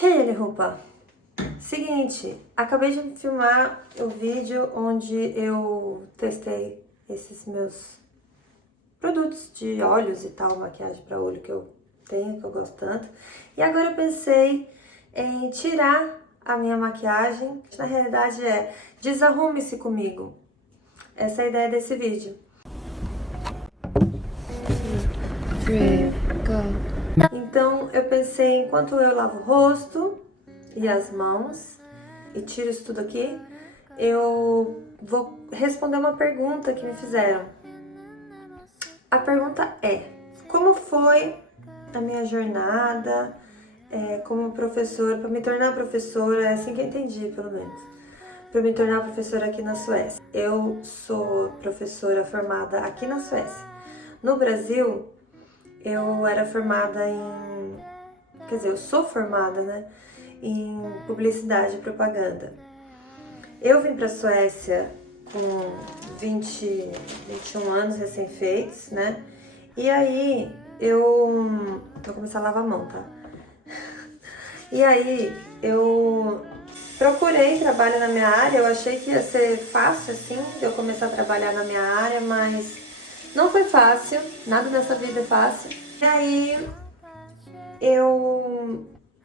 Hey, roupa. Seguinte, acabei de filmar o vídeo onde eu testei esses meus produtos de olhos e tal, maquiagem para olho que eu tenho, que eu gosto tanto. E agora eu pensei em tirar a minha maquiagem. Na realidade é desarrume-se comigo. Essa é a ideia desse vídeo. 3, go. Então eu pensei, enquanto eu lavo o rosto e as mãos e tiro isso tudo aqui, eu vou responder uma pergunta que me fizeram. A pergunta é: como foi a minha jornada como professora, para me tornar professora, é assim que eu entendi, pelo menos, para me tornar professora aqui na Suécia. Eu sou professora formada aqui na Suécia. No Brasil, eu era formada quer dizer, eu sou formada, né, em publicidade e propaganda. Eu vim para a Suécia com 21 anos recém-feitos, né? E aí eu vou começar a lavar a mão, tá? E aí eu procurei trabalho na minha área, eu achei que ia ser fácil assim, de eu começar a trabalhar na minha área, mas não foi fácil, nada nessa vida é fácil. E aí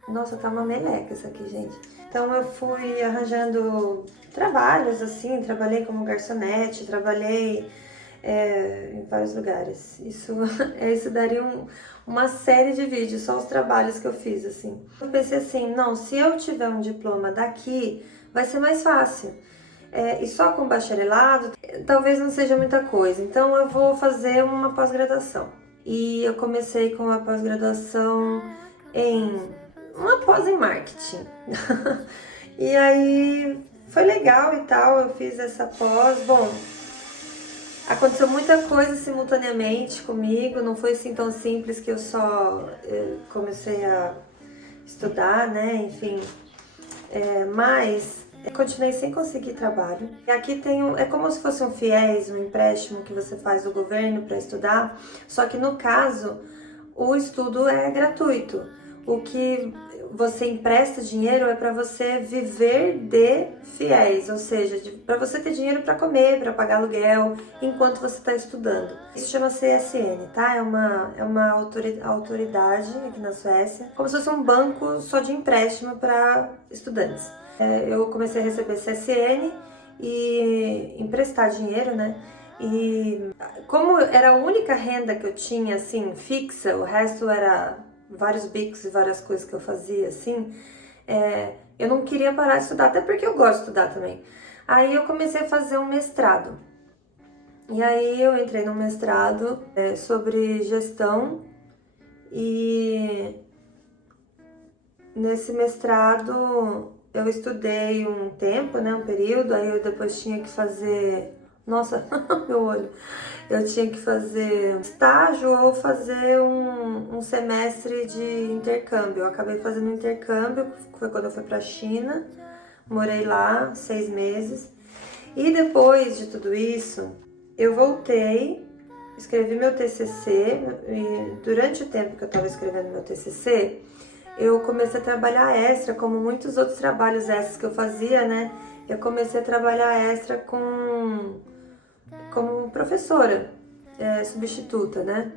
nossa, tá uma meleca isso aqui, gente. Então eu fui arranjando trabalhos, assim, trabalhei como garçonete, trabalhei em vários lugares. Isso daria uma série de vídeos, só os trabalhos que eu fiz, assim. Eu pensei assim, não, se eu tiver um diploma daqui, vai ser mais fácil. E só com bacharelado, talvez não seja muita coisa. Então eu vou fazer uma pós-graduação. E eu comecei com uma pós-graduação uma pós em marketing. E aí foi legal e tal, eu fiz essa pós. Bom, aconteceu muita coisa simultaneamente comigo, não foi assim tão simples que eu só comecei a estudar, né, enfim. Mas eu continuei sem conseguir trabalho. E aqui é como se fosse um FIES, um empréstimo que você faz do governo para estudar, só que no caso o estudo é gratuito. O que você empresta dinheiro é para você viver de FIES, ou seja, para você ter dinheiro para comer, para pagar aluguel, enquanto você está estudando. Isso chama CSN, tá? É uma autoridade aqui na Suécia, como se fosse um banco só de empréstimo para estudantes. Eu comecei a receber CSN e emprestar dinheiro, né? E como era a única renda que eu tinha, assim, fixa, o resto era vários bicos e várias coisas que eu fazia, assim, eu não queria parar de estudar, até porque eu gosto de estudar também. Aí eu comecei a fazer um mestrado. E aí eu entrei no mestrado sobre gestão e nesse mestrado eu estudei um tempo, né, um período, aí eu depois tinha que fazer... Nossa, meu olho! Eu tinha que fazer estágio ou fazer um semestre de intercâmbio. Eu acabei fazendo intercâmbio, foi quando eu fui pra China, morei lá 6 meses. E depois de tudo isso, eu voltei, escrevi meu TCC, e durante o tempo que eu estava escrevendo meu TCC, eu comecei a trabalhar extra, como muitos outros trabalhos extras que eu fazia, né? Eu comecei a trabalhar extra como professora substituta, né?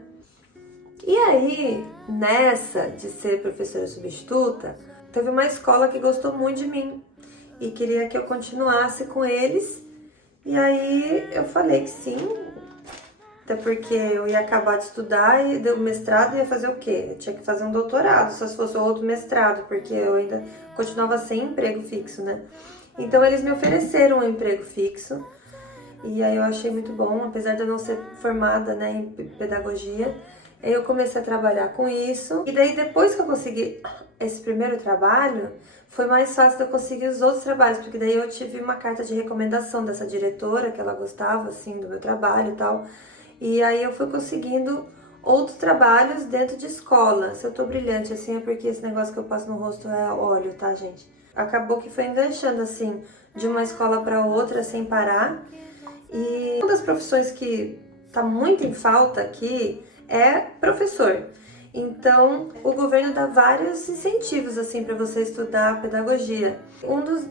E aí, nessa de ser professora substituta, teve uma escola que gostou muito de mim e queria que eu continuasse com eles. E aí eu falei que sim, até porque eu ia acabar de estudar e o mestrado ia fazer o quê? Eu tinha que fazer um doutorado, só se fosse outro mestrado, porque eu ainda continuava sem emprego fixo, né? Então eles me ofereceram um emprego fixo. E aí eu achei muito bom, apesar de eu não ser formada, né, em pedagogia. Aí eu comecei a trabalhar com isso. E daí depois que eu consegui esse primeiro trabalho, foi mais fácil de eu conseguir os outros trabalhos, porque daí eu tive uma carta de recomendação dessa diretora, que ela gostava, assim, do meu trabalho e tal. E aí eu fui conseguindo outros trabalhos dentro de escola. Se eu tô brilhante assim é porque esse negócio que eu passo no rosto é óleo, tá, gente? Acabou que foi enganchando, assim, de uma escola para outra sem parar. E uma das profissões que tá muito em falta aqui é professor. Então, o governo dá vários incentivos assim para você estudar pedagogia.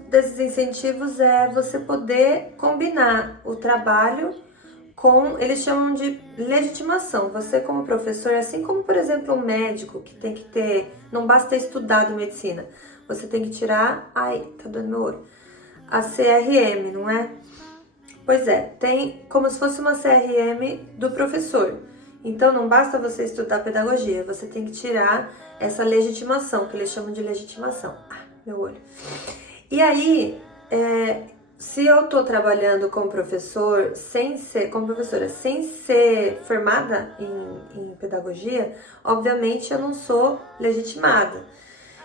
Desses incentivos é você poder combinar o trabalho com, eles chamam de legitimação. Você como professor, assim como, por exemplo, um médico que tem que ter, não basta ter estudado medicina, você tem que tirar, ai, tá doendo meu olho, a CRM, não é? Pois é, tem como se fosse uma CRM do professor. Então não basta você estudar pedagogia, você tem que tirar essa legitimação, que eles chamam de legitimação. Ah, meu olho. E aí, se eu tô trabalhando como professora, sem ser formada em pedagogia, obviamente eu não sou legitimada.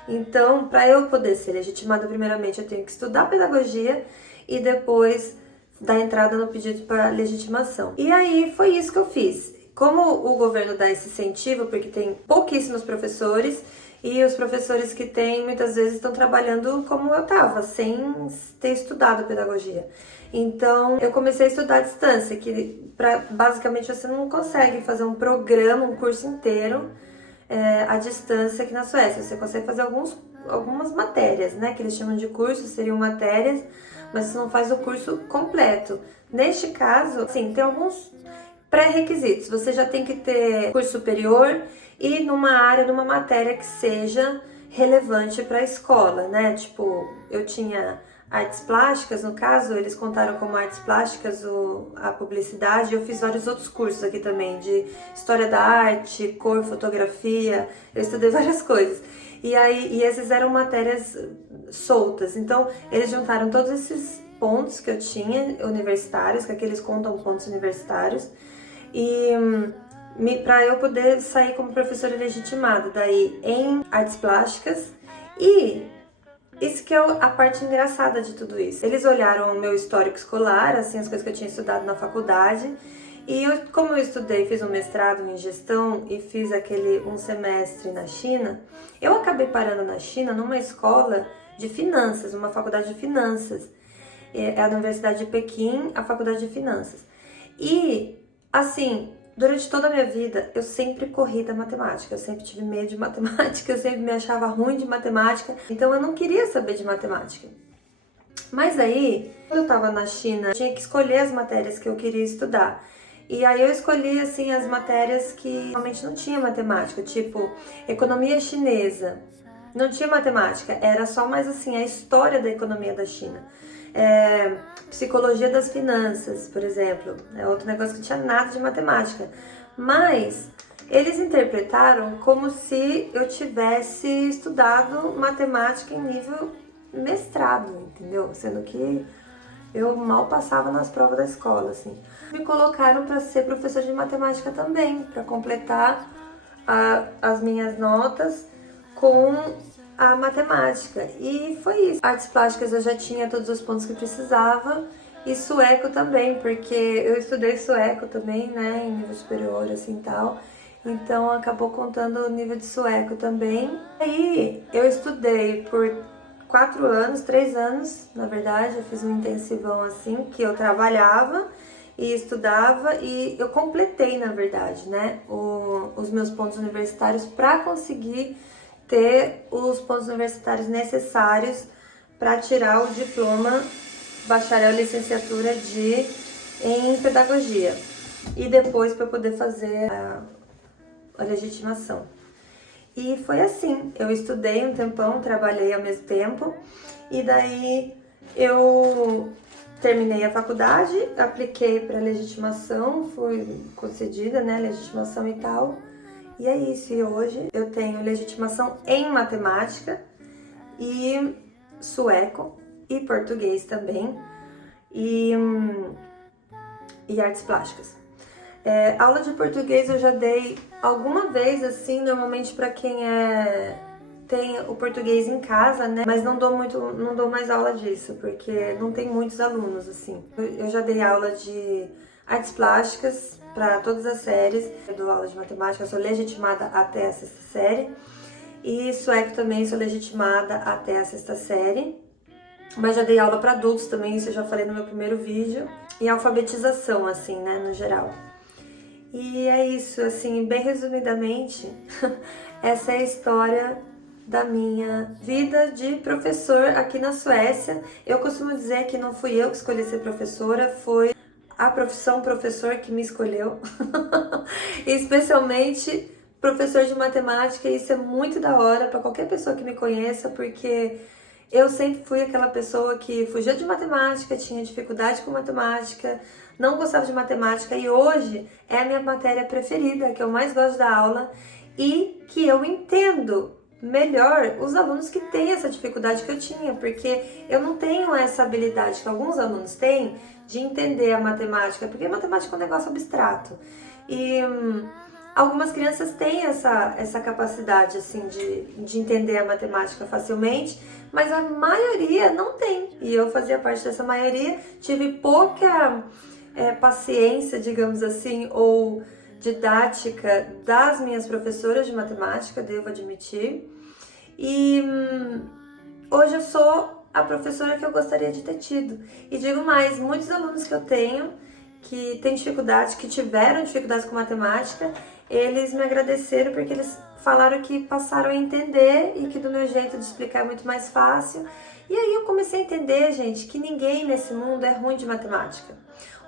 Então, para eu poder ser legitimada, primeiramente eu tenho que estudar pedagogia e depois dar entrada no pedido para legitimação. E aí foi isso que eu fiz. Como o governo dá esse incentivo, porque tem pouquíssimos professores, e os professores que tem muitas vezes estão trabalhando como eu estava, sem ter estudado pedagogia. Então eu comecei a estudar à distância, que basicamente você não consegue fazer um programa, um curso inteiro à distância aqui na Suécia. Você consegue fazer algumas matérias, né? Que eles chamam de cursos, seriam matérias, mas você não faz o curso completo. Neste caso, sim, tem alguns pré-requisitos. Você já tem que ter curso superior e numa área, numa matéria que seja relevante para a escola, né? Tipo, eu tinha artes plásticas, no caso, eles contaram como artes plásticas a publicidade. Eu fiz vários outros cursos aqui também, de história da arte, cor, fotografia, eu estudei várias coisas. E essas eram matérias soltas, então eles juntaram todos esses pontos que eu tinha, universitários, que aqui eles contam pontos universitários, e para eu poder sair como professora legitimada, daí em artes plásticas. E isso que é a parte engraçada de tudo isso. Eles olharam o meu histórico escolar, assim, as coisas que eu tinha estudado na faculdade, e como eu estudei, fiz um mestrado em gestão e fiz um semestre na China, eu acabei parando na China numa escola de finanças, uma faculdade de finanças. É a Universidade de Pequim, a faculdade de finanças. E, assim, durante toda a minha vida, eu sempre corri da matemática, eu sempre tive medo de matemática, eu sempre me achava ruim de matemática, então eu não queria saber de matemática. Mas aí, quando eu tava na China, eu tinha que escolher as matérias que eu queria estudar. E aí eu escolhi, assim, as matérias que realmente não tinha matemática, tipo, economia chinesa. Não tinha matemática, era só mais, assim, a história da economia da China. Psicologia das finanças, por exemplo, é outro negócio que não tinha nada de matemática, mas eles interpretaram como se eu tivesse estudado matemática em nível mestrado, entendeu? Sendo que eu mal passava nas provas da escola, assim. Me colocaram para ser professor de matemática também, para completar as minhas notas com a matemática. E foi isso. Artes plásticas eu já tinha todos os pontos que precisava, e sueco também, porque eu estudei sueco também, né, em nível superior, assim, tal. Então acabou contando o nível de sueco também. Aí eu estudei por 3 anos, na verdade, eu fiz um intensivão assim, que eu trabalhava e estudava, e eu completei, na verdade, né, os meus pontos universitários para conseguir ter os pontos universitários necessários para tirar o diploma bacharel licenciatura em pedagogia, e depois para poder fazer a legitimação. E foi assim, eu estudei um tempão, trabalhei ao mesmo tempo, e daí eu terminei a faculdade, apliquei para legitimação, fui concedida, né, legitimação e tal. E é isso, e hoje eu tenho legitimação em matemática e sueco e português também, e artes plásticas. Aula de português eu já dei alguma vez, assim, normalmente para quem tem o português em casa, né? Mas não dou mais aula disso, porque não tem muitos alunos, assim. Eu já dei aula de artes plásticas para todas as séries. Eu dou aula de matemática, eu sou legitimada até a 6ª série. E sueco também sou legitimada até a 6ª série. Mas já dei aula para adultos também, isso eu já falei no meu primeiro vídeo. E alfabetização, assim, né, no geral. E é isso, assim, bem resumidamente, essa é a história da minha vida de professor aqui na Suécia. Eu costumo dizer que não fui eu que escolhi ser professora, foi a profissão professor que me escolheu. Especialmente professor de matemática, e isso é muito da hora para qualquer pessoa que me conheça, porque eu sempre fui aquela pessoa que fugia de matemática, tinha dificuldade com matemática, não gostava de matemática, e hoje é a minha matéria preferida, que eu mais gosto da aula e que eu entendo melhor os alunos que têm essa dificuldade que eu tinha, porque eu não tenho essa habilidade que alguns alunos têm de entender a matemática, porque a matemática é um negócio abstrato. E algumas crianças têm essa capacidade assim de entender a matemática facilmente, mas a maioria não tem. E eu fazia parte dessa maioria, tive pouca paciência, digamos assim, ou didática das minhas professoras de matemática, devo admitir. E hoje eu sou a professora que eu gostaria de ter tido. E digo mais, muitos alunos que eu tenho que têm dificuldade, que tiveram dificuldades com matemática, eles me agradeceram porque eles falaram que passaram a entender e que do meu jeito de explicar é muito mais fácil. E aí eu comecei a entender, gente, que ninguém nesse mundo é ruim de matemática.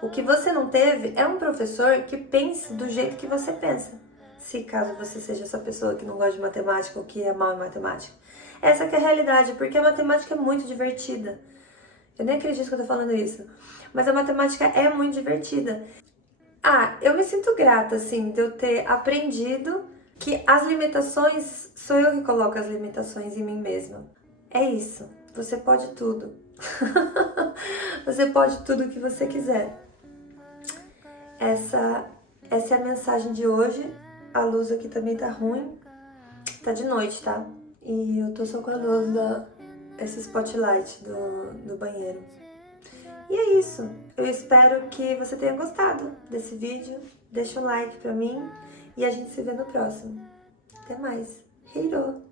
O que você não teve é um professor que pense do jeito que você pensa. Se caso você seja essa pessoa que não gosta de matemática ou que é mal em matemática. Essa que é a realidade, porque a matemática é muito divertida. Eu nem acredito que eu tô falando isso. Mas a matemática é muito divertida. Eu me sinto grata, assim, de eu ter aprendido que as limitações, sou eu que coloco as limitações em mim mesma. É isso. Você pode tudo. Você pode tudo o que você quiser. Essa é a mensagem de hoje. A luz aqui também tá ruim. Tá de noite, tá? E eu tô só com a luz esse spotlight do banheiro. E é isso. Eu espero que você tenha gostado desse vídeo. Deixa um like pra mim e a gente se vê no próximo. Até mais. Heiro!